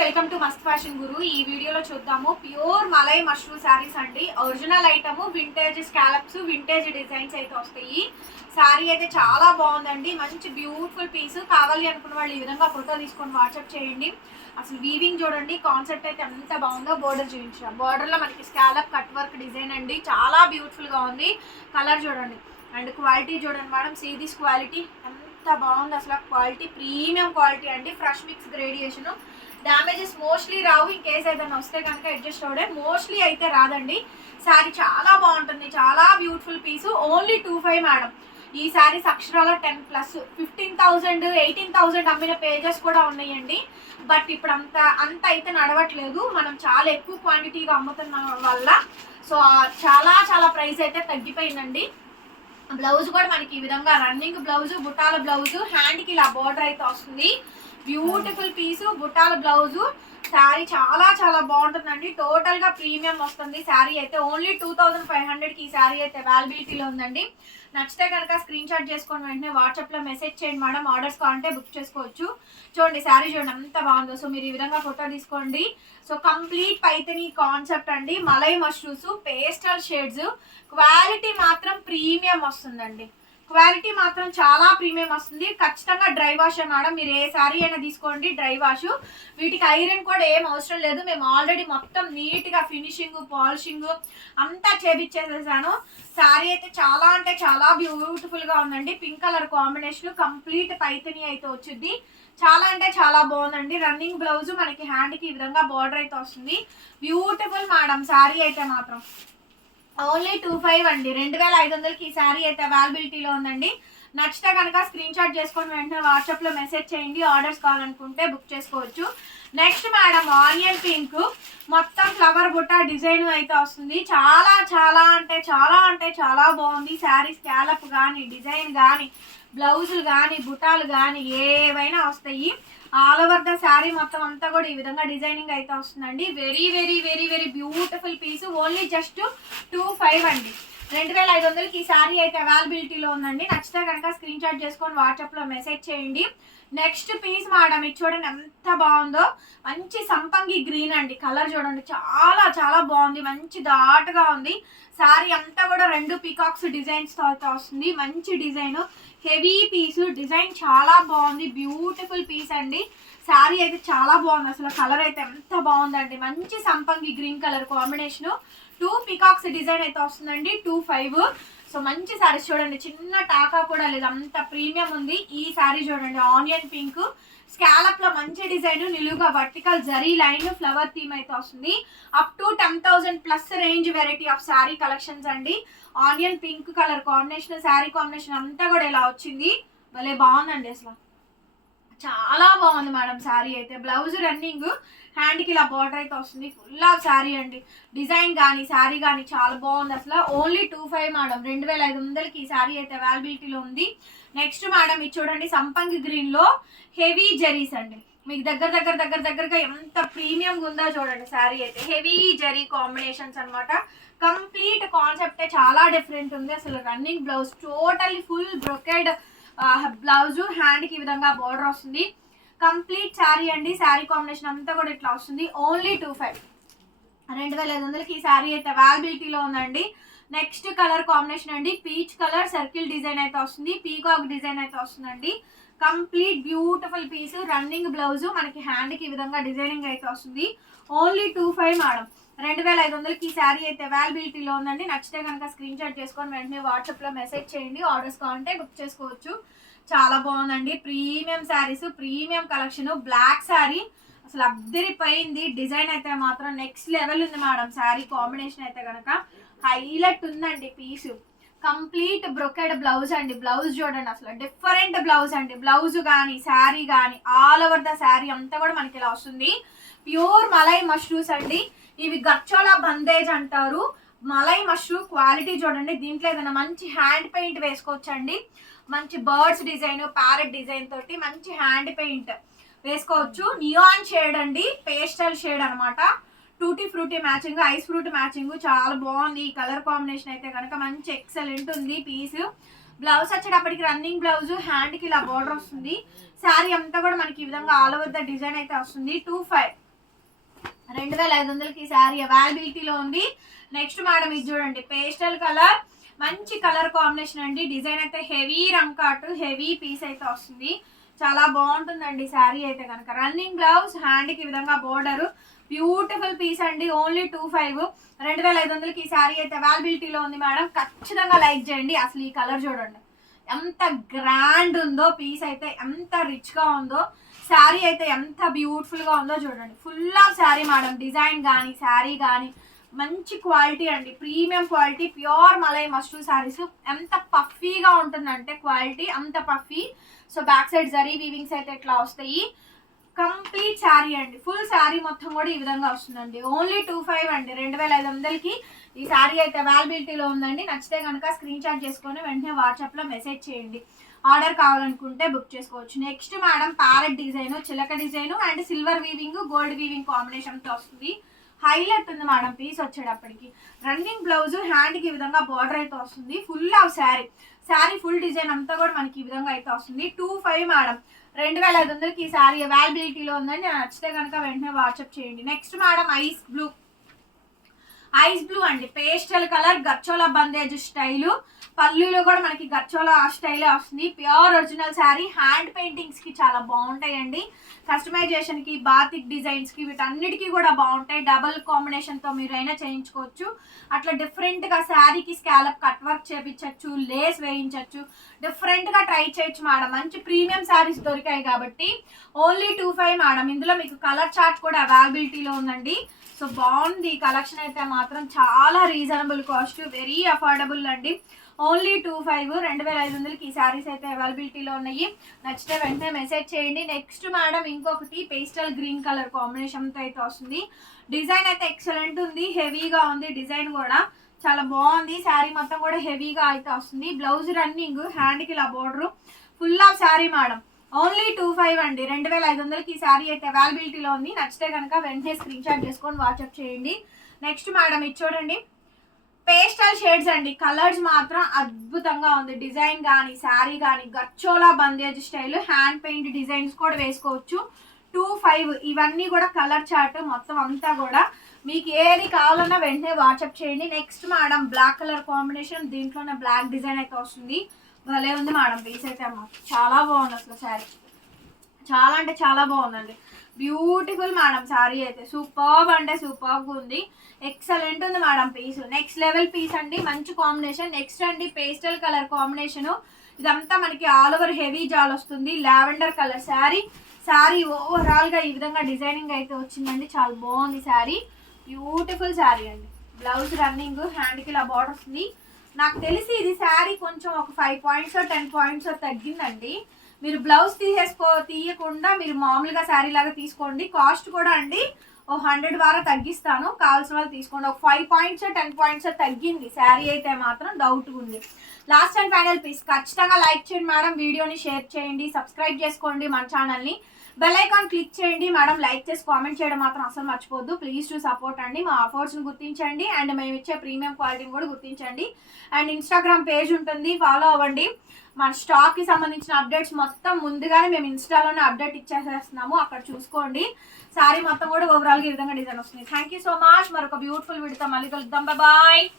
Welcome to మస్త్ fashion గురు. ఈ వీడియోలో చూద్దాము. ప్యూర్ మలై మష్రూమ్ శారీస్ అండి. Original item vintage scallops vintage designs అయితే వస్తాయి. శారీ అయితే చాలా బాగుందండి. మంచి బ్యూటిఫుల్ పీస్ కావాలి అనుకున్న వాళ్ళు ఈ విధంగా ఫోటో తీసుకొని వాట్సాప్ చేయండి. అసలు వీవింగ్ చూడండి కాన్సెప్ట్ అయితే ఎంత బాగుందో బోర్డర్ చూపించాం బోర్డర్లో మనకి స్కాలప్ కట్ వర్క్ డిజైన్ అండి. చాలా బ్యూటిఫుల్గా ఉంది. కలర్ చూడండి. అండ్ క్వాలిటీ చూడండి మేడం. సీదీస్ క్వాలిటీ ఎంత బాగుంది. అసలు క్వాలిటీ ప్రీమియం క్వాలిటీ అండి. Fresh mix gradation damages mostly Rao. In case ఏదైనా వస్తే కనుక అడ్జస్ట్ అవడే మోస్ట్లీ అయితే రాదండి. శారీ చాలా బాగుంటుంది. చాలా beautiful piece. Only two five madam. ఈ శారీస్ అక్షరాల ten plus. Fifteen thousand eighteen thousand అమ్మిన పేజెస్ కూడా ఉన్నాయండి. బట్ ఇప్పుడు అంత అంత అయితే నడవట్లేదు. మనం చాలా ఎక్కువ క్వాంటిటీగా అమ్ముతున్న వల్ల. సో చాలా చాలా ప్రైస్ అయితే తగ్గిపోయిందండి. బ్లౌజ్ కూడా మనకి ఈ విధంగా రన్నింగ్ బ్లౌజ్ బుట్టాల బ్లౌజ్ హ్యాండ్కి ఇలా బార్డర్ అయితే వస్తుంది. బ్యూటిఫుల్ పీస్ బుట్టాల బ్లౌజ్. శారీ చాలా చాలా బాగుంటుందండి. టోటల్గా ప్రీమియం వస్తుంది. శారీ అయితే ఓన్లీ టూ థౌజండ్ ఫైవ్ హండ్రెడ్కి ఈ శారీ అయితే అవైలబిలిటీలో ఉందండి. నచ్చితే కనుక స్క్రీన్ షాట్ చేసుకొని వెంటనే వాట్సాప్లో మెసేజ్ చేయండి మేడం. ఆర్డర్స్ కావాలంటే బుక్ చేసుకోవచ్చు. చూడండి శారీ చూడండి అంత బాగుందో. సో మీరు ఈ విధంగా ఫోటో తీసుకోండి. సో కంప్లీట్ పైతని కాన్సెప్ట్ అండి. మలై మష్రూస్ పేస్టల్ షేడ్స్ క్వాలిటీ మాత్రం ప్రీమియం వస్తుందండి. క్వాలిటీ మాత్రం చాలా ప్రీమియం వస్తుంది. ఖచ్చితంగా డ్రై వాష్ మేడం. మీరు ఏ శారీ అయినా తీసుకోండి డ్రై వాష్. వీటికి ఐరన్ కూడా ఏం అవసరం లేదు. మేము ఆల్రెడీ మొత్తం నీట్గా ఫినిషింగ్ పాలిషింగ్ అంతా చేపించేసేసాను శారీ అయితే చాలా అంటే చాలా బ్యూటిఫుల్గా ఉందండి. Pink colour combination complete Paithani అయితే వచ్చింది. చాలా అంటే చాలా బాగుందండి. రన్నింగ్ బ్లౌజ్ మనకి హ్యాండ్కి ఈ విధంగా బార్డర్ అయితే వస్తుంది. బ్యూటిఫుల్ మేడం శారీ అయితే మాత్రం. ఓన్లీ టూ ఫైవ్ అండి. రెండు వేల ఐదు వందలకి ఈ శారీ అయితే అవైలబిలిటీలో ఉందండి. నచ్చితే కనుక స్క్రీన్ షాట్ చేసుకొని వెంటనే వాట్సాప్లో మెసేజ్ చేయండి. ఆర్డర్స్ కావాలనుకుంటే బుక్ చేసుకోవచ్చు. నెక్స్ట్ మేడం ఆనియన్ పింక్ మొత్తం ఫ్లవర్ బుట్ట డిజైన్ అయితే వస్తుంది. చాలా చాలా అంటే చాలా అంటే చాలా బాగుంది. శారీ స్కాలప్ కానీ డిజైన్ కానీ బ్లౌజులు కానీ బుటాలు కానీ ఏవైనా వస్తాయి. ఆల్ ఓవర్ ద శారీ మొత్తం అంతా కూడా ఈ విధంగా డిజైనింగ్ అయితే వస్తుందండి. Very very very very beautiful piece only just two five అండి. రెండు వేల ఐదు వందలకి ఈ శారీ అయితే అవైలబిలిటీలో ఉందండి. నచ్చితే కనుక స్క్రీన్ షాట్ చేసుకొని వాట్సాప్లో మెసేజ్ చేయండి. నెక్స్ట్ పీస్ మేడం ఇది చూడండి ఎంత బాగుందో. మంచి సంపంగి గ్రీన్ అండి. కలర్ చూడండి చాలా చాలా బాగుంది. మంచి డాట్గా ఉంది. శారీ అంతా కూడా రెండు పీకాక్స్ డిజైన్స్తో వస్తుంది. మంచి డిజైన్. Heavy piece. డిజైన్ చాలా బాగుంది. బ్యూటిఫుల్ పీస్ అండి. శారీ అయితే చాలా బాగుంది. అసలు కలర్ అయితే ఎంత బాగుందండి మంచి సంపంగి green colour combination. Two peacocks design అయితే వస్తుందండి టూ ఫైవ్. సో మంచి శారీస్ చూడండి చిన్న టాకా కూడా లేదు అంత ప్రీమియం ఉంది. ఈ శారీ చూడండి ఆనియన్ పింక్. స్కాలప్లో మంచి డిజైన్ నిలువుగా vertical zari line flower theme అయితే వస్తుంది. Up to ten thousand plus range variety of sari collections అండి. Onion pink colour combination sari combination అంతా కూడా ఇలా వచ్చింది. భలే బాగుందండి అసలు. చాలా బాగుంది మేడం శారీ అయితే. బ్లౌజ్ రన్నింగ్ హ్యాండ్కి ఇలా బార్డర్ అయితే వస్తుంది. ఫుల్ ఆఫ్ శారీ అండి. డిజైన్ కానీ శారీ కానీ చాలా బాగుంది. అసలు ఓన్లీ టూ ఫైవ్ మేడం. రెండు వేల ఐదు వందలకి ఈ శారీ అయితే అవైలబిలిటీలో ఉంది. నెక్స్ట్ మేడం ఇది చూడండి సంపంగి గ్రీన్లో హెవీ జరీస్ అండి. మీకు దగ్గర దగ్గర దగ్గర దగ్గరగా ఎంత ప్రీమియం ఉందో చూడండి శారీ అయితే. హెవీ జరీ కాంబినేషన్స్ అనమాట కంప్లీట్ కాన్సెప్టే చాలా డిఫరెంట్ ఉంది. అసలు running blouse totally full brocade blouse హ్యాండ్కి ఈ విధంగా బార్డర్ వస్తుంది. కంప్లీట్ శారీ అండి. శారీ కాంబినేషన్ అంతా కూడా ఇట్లా వస్తుంది. ఓన్లీ టూ ఫైవ్ రెండు వేల ఐదు వందలకి ఈ శారీ అయితే అవైలబిలిటీలో ఉందండి. నెక్స్ట్ కలర్ కాంబినేషన్ అండి. పీచ్ కలర్ సర్కిల్ డిజైన్ అయితే వస్తుంది. పీకాక్ డిజైన్ అయితే వస్తుందండి. Complete beautiful piece running blouse మనకి హ్యాండ్కి ఈ విధంగా డిజైనింగ్ అయితే వస్తుంది. ఓన్లీ టూ ఫైవ్ మేడం రెండు వేల ఐదు వందలకి ఈ శారీ అయితే అవైలబిలిటీలో ఉందండి. నచ్చితే కనుక స్క్రీన్ షాట్ చేసుకొని వెంటనే వాట్సాప్లో మెసేజ్ చేయండి. ఆర్డర్స్ కావాలంటే బుక్ చేసుకోవచ్చు. చాలా బాగుందండి. Premium saris premium collection black sari అసలు అద్దరిపోయింది. డిజైన్ అయితే మాత్రం నెక్స్ట్ లెవెల్ ఉంది మేడం శారీ కాంబినేషన్ అయితే కనుక హైలైట్ ఉందండి పీసు కంప్లీట్ బ్రొకెడ్ బ్లౌజ్ అండి. బ్లౌజ్ చూడండి అసలు. డిఫరెంట్ బ్లౌజ్ అండి. బ్లౌజ్ కానీ శారీ కానీ ఆల్ ఓవర్ ద శారీ అంతా కూడా మనకి ఇలా వస్తుంది. ప్యూర్ మలై మష్రూమ్స్ అండి. ఇవి గచ్చోలా బందేజ్ అంటారు. మలై మష్రూమ్ క్వాలిటీ చూడండి. దీంట్లో ఏదైనా మంచి హ్యాండ్ పెయింట్ వేసుకోవచ్చండి. మంచి బర్డ్స్ డిజైన్ ప్యారెట్ డిజైన్ తోటి మంచి హ్యాండ్ పెయింట్ వేసుకోవచ్చు. నియాన్ షేడ్ అండి. పేస్టల్ షేడ్ అనమాట tutti frutti matching ice fruit matching. చాలా బాగుంది. ఈ కలర్ కాంబినేషన్ అయితే కనుక మంచి ఎక్సలెంట్ ఉంది పీస్. బ్లౌజ్ వచ్చేటప్పటికి రన్నింగ్ బ్లౌజ్ హ్యాండ్కి ఇలా బార్డర్ వస్తుంది. శారీ అంతా కూడా మనకి ఈ విధంగా ఆల్ ఓవర్ ద డిజైన్ అయితే వస్తుంది. టూ ఫైవ్ రెండు వేల ఐదు వందలకి శారీ అవైలబిలిటీలో ఉంది. నెక్స్ట్ మేడం ఇది చూడండి. పేస్టల్ కలర్ మంచి కలర్ కాంబినేషన్ అండి. డిజైన్ అయితే హెవీ రంకాట్ హెవీ పీస్ అయితే వస్తుంది. చాలా బాగుంటుందండి శారీ అయితే కనుక. రన్నింగ్ బ్లౌజ్ హ్యాండ్కి విధంగా బోర్డరు బ్యూటిఫుల్ పీస్ అండి. ఓన్లీ టూ ఫైవ్ రెండు వేల ఐదు వందలకి ఈ శారీ అయితే అవైలబిలిటీలో ఉంది మేడం. ఖచ్చితంగా లైక్ చేయండి. అసలు ఈ కలర్ చూడండి. ఎంత గ్రాండ్ ఉందో పీస్ అయితే ఎంత రిచ్గా ఉందో శారీ అయితే ఎంత బ్యూటిఫుల్గా ఉందో చూడండి. Full of sari madam. Design కానీ శారీ కానీ మంచి క్వాలిటీ అండి. ప్రీమియం క్వాలిటీ ప్యూర్ మలై మస్టూ శారీస్ ఎంత పఫీగా ఉంటుందంటే క్వాలిటీ అంత puffy. So back side zari weavings అయితే ఇట్లా వస్తాయి. కంప్లీట్ శారీ అండి. ఫుల్ శారీ మొత్తం కూడా ఈ విధంగా వస్తుందండి. ఓన్లీ టూ ఫైవ్ అండి. రెండు వేల ఐదు వందలకి ఈ శారీ అయితే అవైలబిలిటీలో ఉందండి. నచ్చితే కనుక స్క్రీన్ షాట్ చేసుకొని వెంటనే వాట్సాప్లో మెసేజ్ చేయండి. ఆర్డర్ కావాలనుకుంటే బుక్ చేసుకోవచ్చు. నెక్స్ట్ మేడం ప్యారెట్ డిజైన్ చిలక design and silver weaving gold weaving కాంబినేషన్తో వస్తుంది. హైలైట్ ఉంది మేడం పీస్ వచ్చేటప్పటికి. రన్నింగ్ బ్లౌజ్ హ్యాండ్కి ఈ విధంగా బార్డర్ అయితే వస్తుంది. Full of sari. Sari full design అంతా కూడా మనకి ఈ విధంగా అయితే వస్తుంది. Two five madam. రెండు వేల ఐదు వందలకి ఈ శారీ అవైలబిలిటీలో ఉందని నచ్చితే కనుక వెంటనే వాట్సాప్ చేయండి. Next madam ice blue. Ice blue అండి. Pastel colour gharchola bandhej style. పల్లులో కూడా మనకి గచ్చోలా స్టైలే వస్తుంది. Pure original sari. హ్యాండ్ పెయింటింగ్స్కి చాలా బాగుంటాయండి. కస్టమైజేషన్కి బాతిక్ డిజైన్స్కి వీటన్నిటికీ కూడా బాగుంటాయి. డబల్ కాంబినేషన్తో మీరు అయినా చేయించుకోవచ్చు. అట్లా డిఫరెంట్గా శారీకి స్కాలప్ కట్ వర్క్ చేపించవచ్చు లేస్ వేయించవచ్చు డిఫరెంట్గా ట్రై చేయొచ్చు మేడం. మంచి ప్రీమియం శారీస్ దొరికాయి కాబట్టి ఓన్లీ టూ ఫైవ్ మేడం. ఇందులో మీకు కలర్ చార్ట్ కూడా అవైలబిలిటీలో ఉందండి. సో బాగుంది. కలెక్షన్ అయితే మాత్రం చాలా రీజనబుల్ కాస్ట్ వెరీ అఫోర్డబుల్ అండి. ఓన్లీ టూ ఫైవ్ రెండు వేల ఐదు వందలకి ఈ శారీస్ అయితే అవైలబిలిటీలో ఉన్నాయి. నచ్చితే వెంటనే మెసేజ్ చేయండి. నెక్స్ట్ మేడం ఇంకొకటి పేస్టల్ గ్రీన్ కలర్ కాంబినేషన్తో అయితే వస్తుంది. డిజైన్ అయితే ఎక్సలెంట్ ఉంది. హెవీగా ఉంది డిజైన్ కూడా. చాలా బాగుంది. శారీ మొత్తం కూడా హెవీగా అయితే వస్తుంది. బ్లౌజ్ రన్నింగ్ హ్యాండ్కి ఇలా border full of sari madam only two five అండి. రెండు వేల ఐదు వందలకి ఈ శారీ అయితే అవైలబిలిటీలో ఉంది. నచ్చితే కనుక వెంటనే స్క్రీన్ షాట్ చేసుకొని వాట్సాప్ చేయండి. నెక్స్ట్ మేడం ఇది చూడండి. పేస్టల్ షేడ్స్ అండి. కలర్స్ మాత్రం అద్భుతంగా ఉంది. డిజైన్ కానీ శారీ కానీ gharchola bandhej style hand paint designs కూడా వేసుకోవచ్చు. టూ ఫైవ్ ఇవన్నీ కూడా కలర్ చార్ట్ మొత్తం అంతా కూడా మీకు ఏది కావాలన్నా వెంటనే వాట్సాప్ చేయండి. Next madam black colour combination దీంట్లోనే బ్లాక్ డిజైన్ అయితే వస్తుంది. భలే ఉంది మేడం పీస్ అయితే అమ్మ చాలా బాగుంది అసలు శారీ చాలా అంటే చాలా బాగుందండి. బ్యూటిఫుల్ మేడం శారీ అయితే. సూపర్బ్ అంటే సూపర్బ్ ఉంది. ఎక్సలెంట్ ఉంది madam piece next level piece అండి. మంచి కాంబినేషన్ నెక్స్ట్ అండి పేస్టల్ కలర్ కాంబినేషన్ ఇదంతా మనకి ఆల్ ఓవర్ హెవీ జాల్ వస్తుంది. Lavender colour sari. శారీ ఓవరాల్గా ఈ విధంగా డిజైనింగ్ అయితే వచ్చిందండి. చాలా బాగుంది శారీ. బ్యూటిఫుల్ శారీ అండి. బ్లౌజ్ రన్నింగ్ హ్యాండ్కి ఇలా బార్డర్ వస్తుంది నాకు తెలిసి ఇది శారీ కొంచెం ఒక ఫైవ్ పాయింట్స్ టెన్ పాయింట్స్ తగ్గిందండి. మీరు బ్లౌజ్ తీసేసుకో తీయకుండా మీరు మామూలుగా శారీ లాగా తీసుకోండి. కాస్ట్ కూడా అండి ఓ హండ్రెడ్ వారా తగ్గిస్తాను. కావాల్సిన వాళ్ళు తీసుకోండి. ఒక ఫైవ్ పాయింట్స్ టెన్ పాయింట్స్ తగ్గింది. శారీ అయితే మాత్రం డౌట్ ఉంది. లాస్ట్ అండ్ ఫైనల్ పీస్ ఖచ్చితంగా లైక్ చేయండి మేడం. వీడియోని షేర్ చేయండి. సబ్స్క్రైబ్ చేసుకోండి మన ఛానల్ని బెల్ ఐకాన్ క్లిక్ చేయండి. మేడం లైక్ చేసి కామెంట్ చేయడం మాత్రం అసలు మర్చిపోద్దు ప్లీజ్ టు సపోర్ట్ అండి. మా ఆఫర్స్ని గుర్తించండి. అండ్ మేము ఇచ్చే ప్రీమియం క్వాలిటీని కూడా గుర్తించండి. అండ్ ఇన్స్టాగ్రామ్ పేజ్ ఉంటుంది. ఫాలో అవ్వండి. మన స్టాక్కి సంబంధించిన అప్డేట్స్ మొత్తం ముందుగానే మేము ఇన్స్టాలోనే అప్డేట్ ఇచ్చేసేస్తున్నాము. అక్కడ చూసుకోండి. సారీ మొత్తం కూడా ఓవరాల్గా ఈ విధంగా డిజైన్ వస్తుంది. థ్యాంక్ యూ సో మచ్ మరొక బ్యూటిఫుల్ వీడితో మళ్ళీ కలుద్దాం. బాయ్